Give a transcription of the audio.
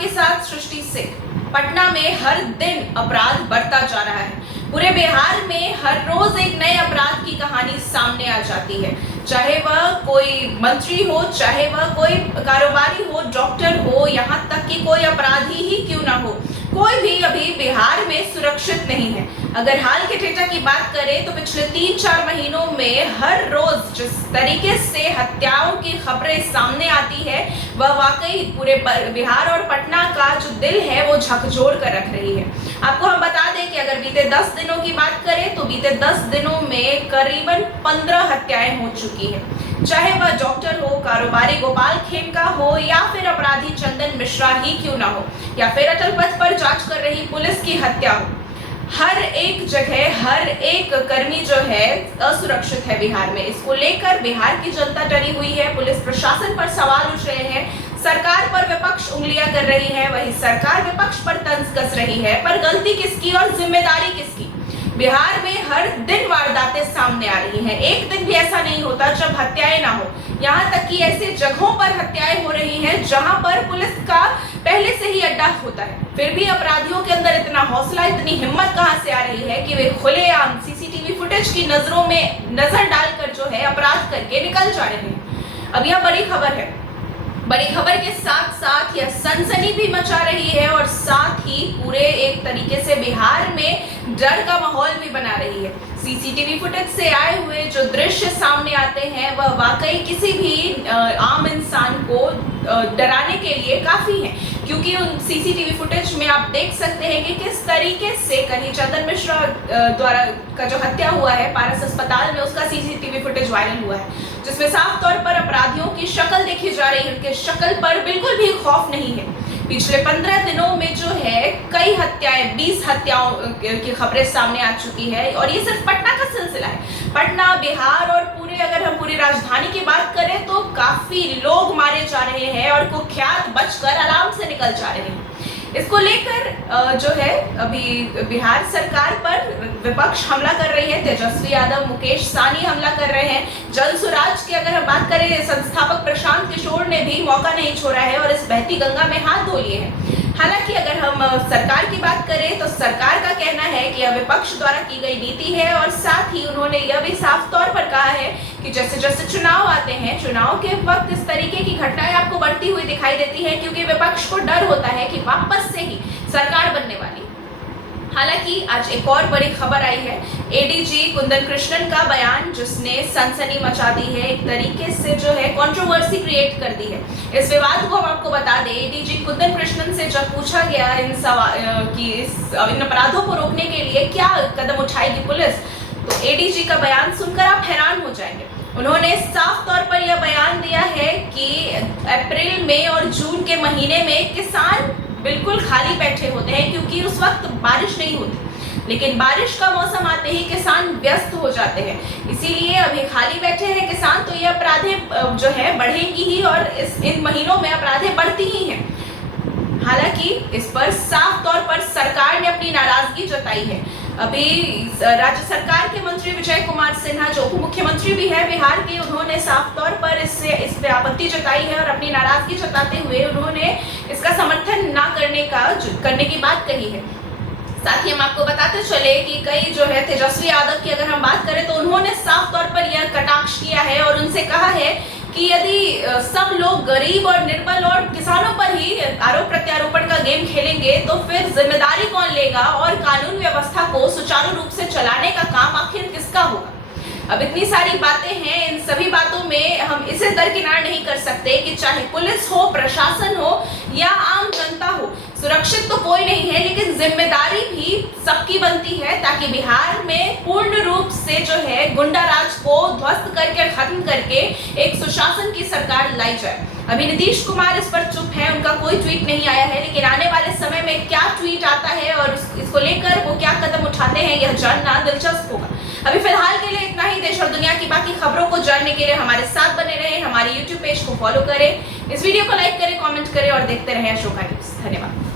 आपके साथ सृष्टि सिंह। पटना में हर दिन अपराध बढ़ता जा रहा है। पूरे बिहार में हर रोज एक नए अपराध की कहानी सामने आ जाती है, चाहे वह कोई मंत्री हो, चाहे वह कोई कारोबारी हो, डॉक्टर हो, यहाँ तक कि कोई अपराधी ही क्यों ना हो, कोई भी अभी बिहार में सुरक्षित नहीं है। अगर हाल के डेटा की बात करें तो पिछले 3-4 महीनों में हर रोज जिस तरीके से हत्याओं की खबरें सामने आती है वह वाकई पूरे बिहार और पटना का जो दिल है वो झकझोर कर रख रही है। आपको हम बता दें कि अगर बीते 10 दिनों की बात करें तो बीते 10 दिनों में करीबन 15 हत्याएं हो चुकी है, चाहे वह डॉक्टर हो, कारोबारी गोपाल खेमका हो, या फिर अपराधी चंदन मिश्रा ही क्यों ना हो, या फिर अटल पथ पर जांच कर रही पुलिस की हत्या हो। हर एक जगह हर एक कर्मी जो है असुरक्षित है बिहार में। इसको लेकर बिहार की जनता डरी हुई है। पुलिस प्रशासन पर सवाल उठ रहे हैं, सरकार पर विपक्ष उंगलियां कर रही है, वही सरकार विपक्ष पर तंज कस रही है। पर गलती किसकी और जिम्मेदारी किसकी? बिहार में हर दिन वारदातें सामने आ रही हैं। एक दिन भी ऐसा नहीं होता जब हत्याएं ना हो। यहाँ तक कि ऐसे जगहों पर हत्याएं हो रही हैं जहां पर पुलिस का पहले से ही अड्डा होता है, फिर भी अपराधियों के अंदर इतना हौसला, इतनी हिम्मत कहां से आ रही है कि वे खुलेआम सीसीटीवी फुटेज की नजरों में नजर डालकर जो है अपराध करके निकल जा रहे हैं। अब यह बड़ी खबर है। बड़ी खबर के साथ साथ यह सनसनी भी मचा रही है और साथ ही पूरे एक तरीके से बिहार में डर का माहौल भी बना रही है। सीसीटीवी फुटेज से आए हुए जो दृश्य सामने आते हैं वह वाकई किसी भी आम इंसान को डराने के लिए काफी है, क्योंकि उन सीसीटीवी फुटेज में आप देख सकते हैं कि किस तरीके से कहीं चंदन मिश्रा द्वारा का जो हत्या हुआ है पारस अस्पताल में, उसका सीसीटीवी फुटेज वायरल हुआ है, जिसमें साफ तौर पर अपराधियों की शक्ल देखी जा रही है। उनके शक्ल पर बिल्कुल भी खौफ नहीं है। पिछले 15 दिनों में जो है कई हत्याएं, 20 हत्याओं की खबरें सामने आ चुकी है और ये सिर्फ पटना का सिलसिला है। पटना, बिहार और अगर हम पूरी राजधानी की बात करें तो काफी लोग मारे जा रहे हैं और कुख्यात बचकर आराम से निकल जा रहे हैं। इसको लेकर जो है अभी बिहार सरकार पर विपक्ष हमला कर रही है। तेजस्वी यादव, मुकेश सहनी हमला कर रहे हैं। जल स्वराज की अगर हम बात करें, संस्थापक प्रशांत किशोर ने भी मौका नहीं छोड़ा है और इस बहती गंगा में हाथ धो लिए हैं। हालांकि अगर हम सरकार की बात करें तो सरकार का कहना है कि यह विपक्ष द्वारा की गई नीति है और साथ ही उन्होंने यह भी साफ तौर पर कहा है कि जैसे जैसे चुनाव आते हैं, चुनाव के वक्त इस तरीके की घटनाएं आपको बढ़ती हुई दिखाई देती है, क्योंकि विपक्ष को डर होता है कि वापस से ही सरकार बनने वाली। हालांकि आज एक और बड़ी खबर आई है। एडीजी कुंदन कृष्णन का बयान, जिसने सनसनी मचा दी है, एक तरीके से जो है कंट्रोवर्सी क्रिएट कर दी है। इस विवाद को हम आपको बता दें, एडीजी कुंदन कृष्णन से जब पूछा गया इन अपराधों को रोकने के लिए क्या कदम उठाएगी पुलिस, तो एडीजी का बयान सुनकर आप हैरान हो जाएंगे। उन्होंने साफ तौर पर यह बयान दिया है कि अप्रैल, मई और जून के महीने में किसान बिल्कुल खाली बैठे होते हैं, क्योंकि उस वक्त बारिश नहीं होती, लेकिन बारिश का मौसम आते ही किसान व्यस्त हो जाते हैं। इसीलिए अभी खाली बैठे हैं किसान, तो ये अपराधें जो है बढ़ेंगी ही और इन महीनों में अपराधें बढ़ती ही हैं। हालांकि इस पर साफ तौर पर सरकार ने अपनी नाराजगी जताई है। अभी राज्य सरकार के मंत्री विजय कुमार सिन्हा, जो उप मुख्यमंत्री भी है बिहार के, उन्होंने साफ तौर पर इस पे आपत्ति जताई है और अपनी नाराजगी जताते हुए उन्होंने इसका समर्थन ना करने की बात कही है। साथ ही हम आपको बताते चले कि कई जो है तेजस्वी यादव की अगर हम बात करें तो उन्होंने साफ तौर पर यह कटाक्ष किया है और उनसे कहा है कि यदि सब लोग गरीब और निर्बल और किसानों पर ही आरोप प्रत्यारोपण का गेम खेलेंगे तो फिर जिम्मेदारी कौन लेगा और कानून व्यवस्था को सुचारू रूप से चलाने का काम आखिर किसका होगा। अब इतनी सारी बातें हैं, इन सभी बातों में हम इसे दरकिनार नहीं कर सकते कि चाहे पुलिस हो, प्रशासन हो या आम जनता हो, सुरक्षित तो कोई नहीं है, लेकिन जिम्मेदारी भी सबकी बनती है ताकि बिहार में पूर्ण रूप से जो है गुंडा राज को ध्वस्त करके, खत्म करके एक सुशासन की सरकार लाई जाए। अभी नीतीश कुमार इस पर चुप है, उनका कोई ट्वीट नहीं आया है, लेकिन आने वाले समय में क्या ट्वीट आता है और इसको लेकर वो क्या कदम उठाते हैं यह जानना दिलचस्प होगा। अभी फिलहाल के लिए इतना ही। देश और दुनिया की बाकी खबरों को जानने के लिए हमारे साथ बने रहें, हमारे YouTube पेज को फॉलो करें, इस वीडियो को लाइक करें, कमेंट करें और देखते रहें अशोका न्यूज़। धन्यवाद।